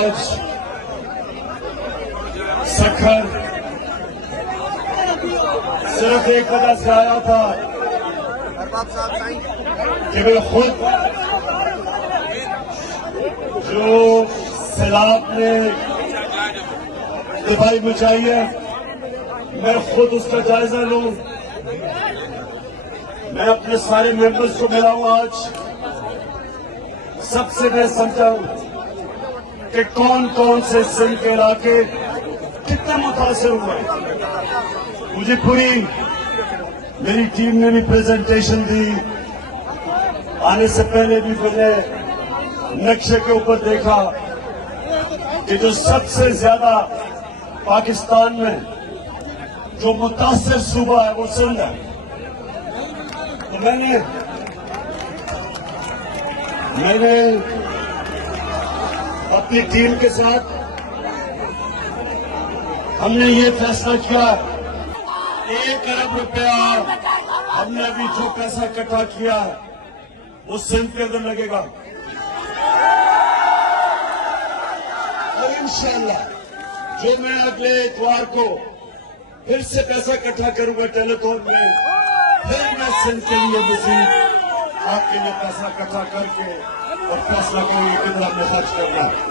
अनाज, शक्कर सिर्फ एक वजह से आया था कि वे खुद जो सैलाब ने तबाही मचाई है, मैं खुद उसका जायजा लूं। मैं अपने सारे मेंबर्स को मिला हूं आज। सबसे मैं समझा कि कौन कौन से सिंध के इलाके कितने मुतासिर हुए। मुझे पूरी मेरी टीम ने भी प्रेजेंटेशन दी। आने से पहले भी मैंने नक्शे के ऊपर देखा कि जो सबसे ज्यादा पाकिस्तान में जो मुतासिर सूबा है वो सिंध है। तो मैंने अपनी टीम के साथ हमने ये फैसला किया, 1 अरब रुपया हमने अभी जो पैसा इकट्ठा किया वो सिंध के अंदर लगेगा और इंशाअल्लाह जो मैं अगले इतवार को फिर से पैसा इकट्ठा करूंगा टेलीथॉन में, फिर मैं सिंध के लिए मजीद आपके लिए पैसा इकट्ठा करके और फैसला करूंगा कितना हमने खर्च करना है।